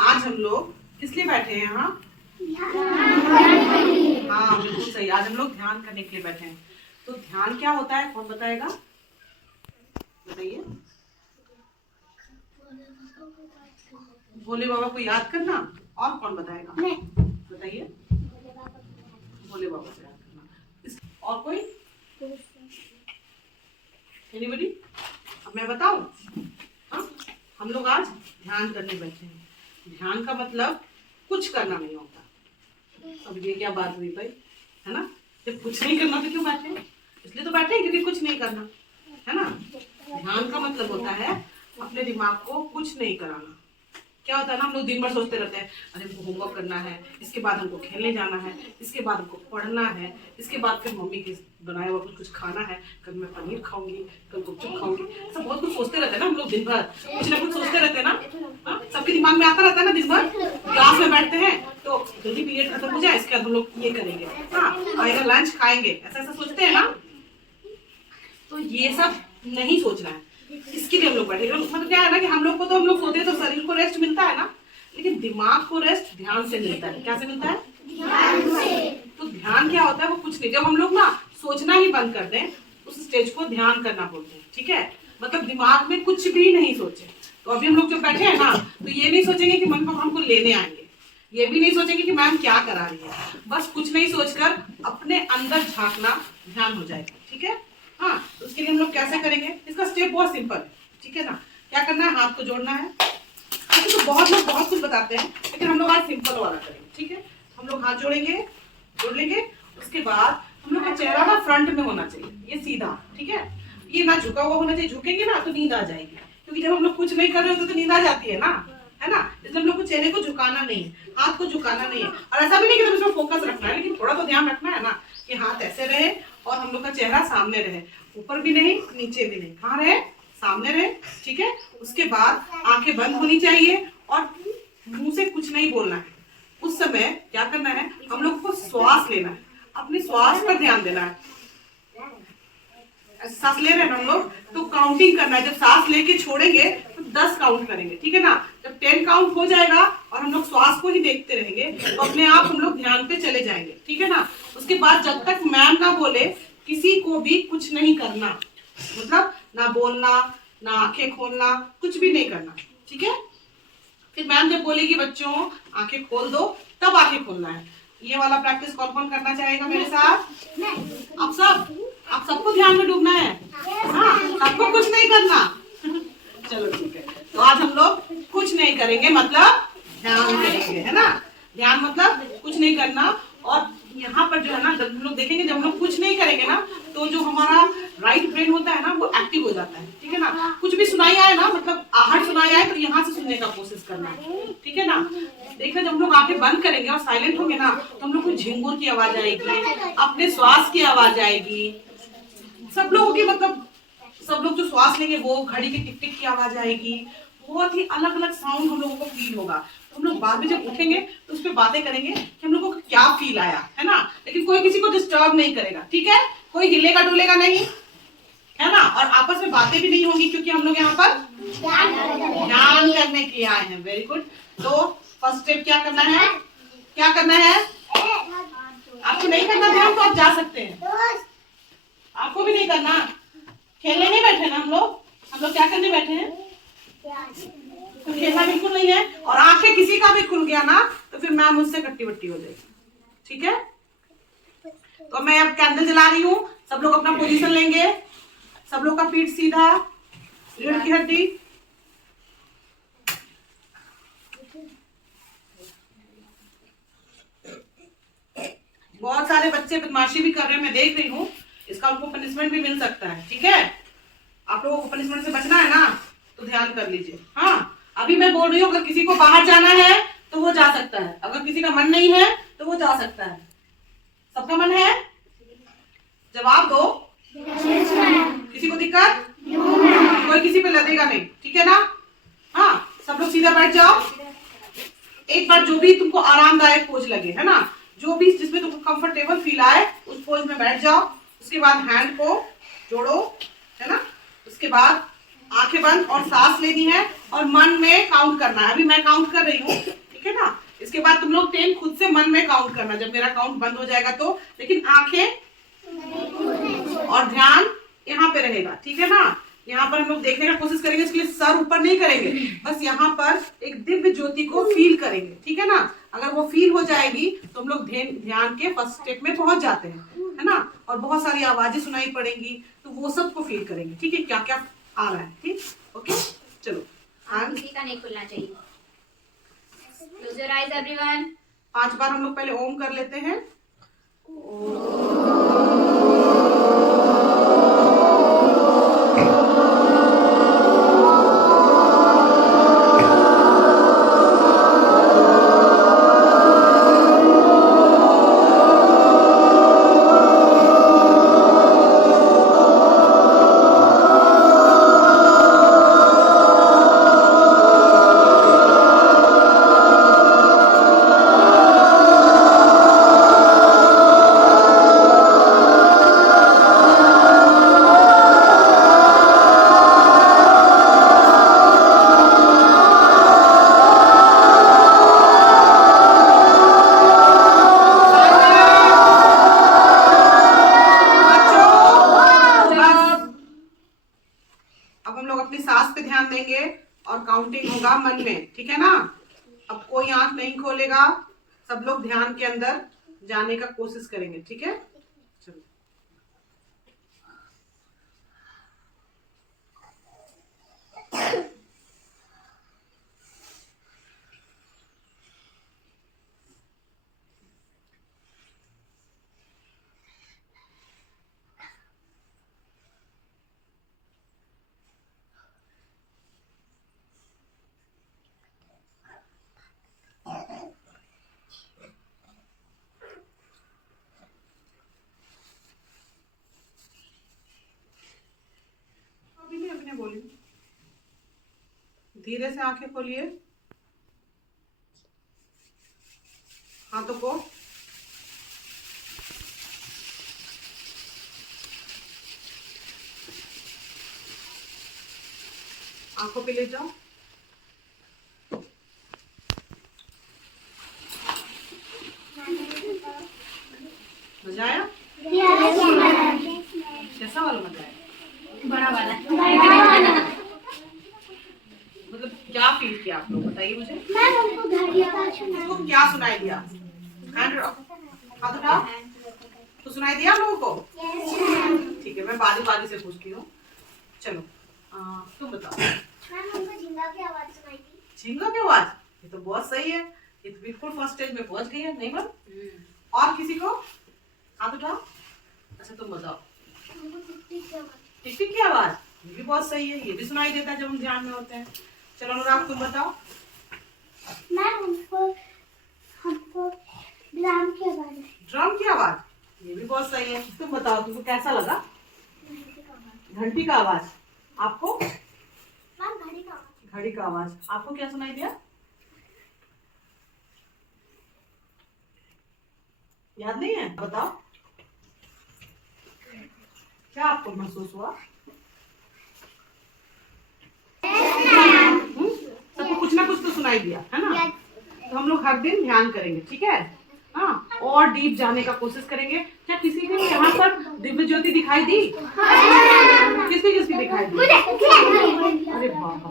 आज हम लोग किस लिए बैठे हैं यहाँ? हाँ बिल्कुल सही, आज हम लोग ध्यान करने के लिए बैठे हैं। तो ध्यान क्या होता है, कौन बताएगा? बताइए। भोले बाबा को याद करना। और कौन बताएगा? बताइए। भोले बाबा को याद करना। और कोई? एनीबडी? अब मैं बताऊं? हाँ, हम लोग आज ध्यान करने बैठे हैं। ध्यान का मतलब कुछ करना नहीं होता। अब ये क्या बात हुई भाई, है ना? जब कुछ नहीं करना तो क्यों बैठे? इसलिए तो बैठे क्योंकि कुछ नहीं करना, है ना? ध्यान का मतलब होता है अपने दिमाग को कुछ नहीं कराना। क्या होता है ना, हम लोग दिन भर सोचते रहते हैं, अरे हमको होमवर्क करना है, इसके बाद हमको खेलने जाना है, इसके बाद हमको पढ़ना है, इसके बाद फिर मम्मी के बनाया हुआ कुछ खाना है, कल मैं पनीर खाऊंगी, कल गुपचुप खाऊंगी। सब बहुत कुछ सोचते रहते हैं ना हम लोग, दिन भर कुछ ना कुछ सोचते रहते हैं ना। सबके दिमाग में आता रहता है ना दिन भर। क्लास में बैठते हैं तो जल्दी पीरियड खत्म हो जाए, इसके बाद हम लोग ये करेंगे, आएगा लंच खाएंगे, ऐसा ऐसा सोचते हैं ना। तो ये सब नहीं सोचना है, इसके लिए हम लोग बैठे। मतलब क्या है ना कि हम लोग को तो हम लोग सोते हैं तो शरीर को रेस्ट मिलता है ना, लेकिन दिमाग को रेस्ट ध्यान से मिलता है। क्या से मिलता है? ध्यान से। तो ध्यान क्या होता है? वो कुछ नहीं, जब हम लोग ना सोचना ही बंद कर दें उस स्टेज को ध्यान करना बोलते हैं। ठीक है, मतलब दिमाग में कुछ भी नहीं सोचे। तो अभी हम लोग जो बैठे हैं ना, तो ये नहीं सोचेंगे कि मम्मी पापा हमको लेने आएंगे, ये भी नहीं सोचेंगे कि मैम क्या करा रही है, बस कुछ नहीं सोचकर अपने अंदर झांकना ध्यान हो जाएगा। ठीक है, हाँ। तो उसके लिए हम लोग कैसे करेंगे? इसका स्टेप बहुत सिंपल है। ठीक है ना? क्या करना है? हाथ को जोड़ना है। तो बहुत लोग बहुत कुछ बताते हैं, लेकिन हम लोग आज सिंपल वाला करेंगे। ठीक है, हम लोग हाथ जोड़ेंगे, जोड़ लेंगे। उसके बाद हम लोग का चेहरा ना फ्रंट में होना चाहिए, ये सीधा। ठीक है, ये ना झुका हुआ होना चाहिए, झुकेंगे ना तो नींद आ जाएगी, क्योंकि जब हम लोग कुछ नहीं कर रहे होते तो नींद आ जाती है ना, है ना? इसलिए हम लोग को चेहरे को झुकाना नहीं है, हाथ को झुकाना नहीं है। और ऐसा भी नहीं कि उसमें फोकस रखना है, लेकिन थोड़ा तो ध्यान रखना है ना कि हाथ ऐसे रहे और हम लोग का चेहरा सामने रहे, ऊपर भी नहीं नीचे भी नहीं। कहाँ रहे? सामने रहे। ठीक है, उसके बाद आंखें बंद होनी चाहिए और मुंह से कुछ नहीं बोलना है। उस समय क्या करना है? हम लोग को श्वास लेना है, अपने श्वास पर ध्यान देना है। सांस ले रहे हैं हम लोग तो काउंटिंग करना है। जब सांस लेके छोड़ेंगे तो 10 काउंट करेंगे। ठीक है ना? जब 10 काउंट हो जाएगा और हम लोग श्वास को ही देखते रहेंगे तो अपने आप हम लोग ध्यान पे चले जाएंगे। ठीक है ना? उसके बाद जब तक मैम ना बोले किसी को भी कुछ नहीं करना, मतलब ना बोलना, ना आंखें खोलना, कुछ भी नहीं करना। ठीक है, फिर मैम जब बोलेगी बच्चों आंखें खोल दो, तब आंखें खोलना है। ये वाला प्रैक्टिस कौन कौन करना चाहेगा मेरे साथ? आप सबको ध्यान में डूबना है। हाँ, सबको कुछ नहीं करना। चलो ठीक है, तो आज हम लोग कुछ नहीं करेंगे, मतलब ध्यान करेंगे, है ना? ध्यान मतलब कुछ नहीं करना। और यहाँ पर जो है ना, जब हम लोग देखेंगे, जब हम लोग कुछ नहीं करेंगे ना, तो जो हमारा राइट ब्रेन होता है ना, वो एक्टिव हो जाता है। ठीक है ना? कुछ भी सुनाई आए ना, मतलब आहट सुनाई आए तो यहाँ से सुनने का कोशिश करना है। ठीक है ना? देखना, जब हम लोग आंखें बंद करेंगे और साइलेंट होंगे ना, तो हम लोग को झिंगुर की आवाज आएगी, अपने श्वास की आवाज आएगी, सब लोगों की, मतलब सब लोग जो श्वास लेंगे वो घड़ी की टिक टिक की आवाज आएगी। बहुत ही अलग अलग साउंड हम लोगों को फील होगा। तो हम लोग बाद में जब उठेंगे तो उस पर बातें करेंगे कि हम लोगों को क्या फील आया, है ना? लेकिन कोई किसी को डिस्टर्ब नहीं करेगा। ठीक है, कोई हिलेगा डुलेगा नहीं, है ना? और आपस में बातें भी नहीं होंगी, क्योंकि हम लोग यहाँ पर ध्यान करने के लिए आए हैं। Very good. तो फर्स्ट स्टेप क्या करना है? क्या करना है? आपको नहीं करना ध्यान तो आप जा सकते हैं, आपको भी नहीं करना। खेलने नहीं बैठे ना हम लोग क्या करने बैठे हैं? तो खेलना बिल्कुल नहीं है। और आंखें किसी का भी खुल गया ना तो फिर मैम मुझसे कट्टी बट्टी हो जाएगी। ठीक है, तो मैं अब कैंडल जला रही हूँ। सब लोग अपना पोजीशन लेंगे, सब लोग का पीठ सीधा, रीढ़ की हड्डी। बहुत सारे बच्चे बदमाशी भी कर रहे हैं, मैं देख रही हूँ। इसका उनको पनिशमेंट भी मिल सकता है। ठीक है, आप लोगों को पनिशमेंट से बचना है ना, तो ध्यान कर लीजिए। हाँ, अभी मैं बोल रही हूँ, अगर किसी को बाहर जाना है तो वो जा सकता है, अगर किसी का मन नहीं है तो वो जा सकता है। सबका मन है? जवाब दो। किसी को दिक्कत? कोई किसी पे लदेगा नहीं। ठीक है ना? हाँ, सब लोग सीधा बैठ जाओ। एक बार जो भी तुमको आरामदायक पोज लगे, है ना, जो भी जिसमें तुमको कंफर्टेबल फील आए उस पोज में बैठ जाओ। उसके बाद हैंड को जोड़ो, है ना? उसके बाद आंखें बंद और सांस लेनी है और मन में काउंट करना है। अभी मैं काउंट कर रही हूँ, ठीक है ना। इसके बाद तुम लोग 10 खुद से मन में काउंट करना जब मेरा काउंट बंद हो जाएगा तो। लेकिन आंखें और ध्यान यहाँ पे रहेगा, ठीक है ना। यहाँ पर हम लोग देखने का कोशिश करेंगे, इसके लिए सर ऊपर नहीं करेंगे, बस यहाँ पर एक दिव्य ज्योति को फील करेंगे, ठीक है ना। अगर वो फील हो जाएगी तो हम लोग ध्यान के फर्स्ट स्टेप में पहुंच जाते हैं, है ना। और बहुत सारी आवाजें सुनाई पड़ेंगी तो वो सब को फील करेंगे, ठीक है, क्या क्या आ रहा है, ठीक, ओके। चलो, किसी का नहीं खुलना चाहिए। Close your eyes, everyone. 5 बार हम लोग पहले ओम कर लेते हैं। और काउंटिंग होगा मन में, ठीक है ना। अब कोई आंख नहीं खोलेगा, सब लोग ध्यान के अंदर जाने का कोशिश करेंगे, ठीक है। चलो, अभी नहीं बोली, धीरे से आंखें खोलिए, हाथों को आंखों पे ले जाओ। मजा आया? कैसा वाला मजा आया? बड़ा वाला। मतलब क्या फील किया आप लोग, बताइए मुझे। हमको क्या सुनाई दिया? हाथ उठाओ। तो सुनाई दिया आप लोगों को? ठीक है, मैं बारी बारी से पूछती हूँ। चलो, तुम बताओ। हमको झींगा की आवाज सुनाई दी। झींगा की आवाज? ये तो बहुत सही है, ये तो बिल्कुल फर्स्ट स्टेज में पहुंच गई है, नहीं बन? और किसी को हाथ उठाओ। अच्छा, तुम बताओ। टिक टिक की आवाज, ये भी बहुत सही है, ये भी सुनाई देता है जब हम ध्यान में होते हैं। चलो अनुराग, तुम बताओ। हमको ड्रम की आवाज। ड्रम की आवाज, ये भी बहुत सही है। तुम बताओ, तुमको कैसा लगा? घंटी का आवाज। आपको? घड़ी का आवाज। आपको क्या सुनाई दिया? याद नहीं है? बताओ, क्या आपको महसूस हुआ? सबको कुछ ना कुछ तो सुनाई दिया, है ना। तो हम लोग हर दिन ध्यान करेंगे, ठीक है। हाँ, और डीप जाने का कोशिश करेंगे। क्या किसी को यहाँ पर दिव्य ज्योति दिखाई दी? किसकी दिखाई दी? अरे बाबा,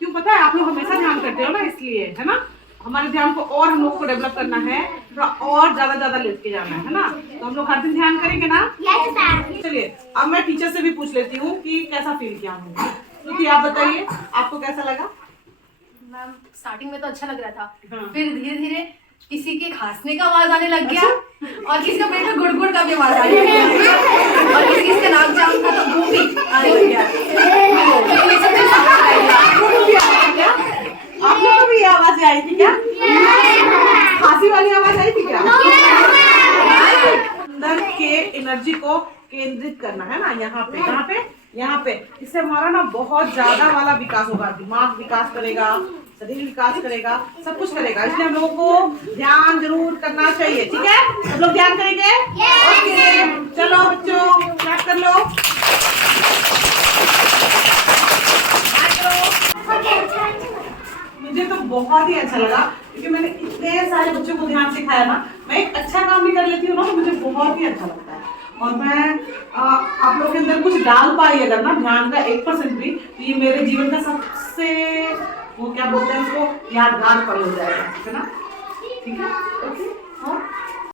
क्यों? पता है, आप लोग हमेशा ध्यान करते हो ना, इसलिए, है ना। हमारे ध्यान को और हम लोग को डेवलप करना है, थोड़ा और ज्यादा लेके जाना है ना। तो हम लोग हर दिन ध्यान करेंगे ना। चलिए, अब मैं टीचर से भी पूछ लेती हूँ कि कैसा फील किया हमने। तो आप बताइए, आपको कैसा लगा? मैम, स्टार्टिंग में तो अच्छा लग रहा था, हाँ। फिर धीरे धीरे किसी के खांसने का आवाज आने लग गया, और किसी का पेट में गुड़गुड़ का भी आवाज आने लग गया, और किसी का नाक जाम का तो वो भी आने लग गया। आप लोग को भी ये आवाज आई थी क्या? खांसी वाली आवाज आई थी क्या? अंदर के एनर्जी को केंद्रित करना है ना, यहाँ पे इससे हमारा ना बहुत ज्यादा वाला विकास होगा। दिमाग विकास करेगा, शरीर विकास करेगा, सब कुछ करेगा। इसलिए हम लोगों को ध्यान जरूर करना चाहिए, ठीक है। सब लोग ध्यान करेंगे? ओके, चलो बच्चों, क्लैप कर लो। मुझे तो बहुत ही अच्छा लगा क्योंकि मैंने इतने सारे बच्चों को ध्यान सिखाया ना। मैं एक अच्छा काम भी कर लेती हूँ ना तो मुझे बहुत ही अच्छा लगता है। और मैं आप लोग के अंदर कुछ डाल पाई अगर ना ध्यान का 1% भी, तो ये मेरे जीवन का सबसे वो क्या बोलते हैं उसको यादगार पल हो जाएगा, ठीक है ना? ठीक है, ओके। और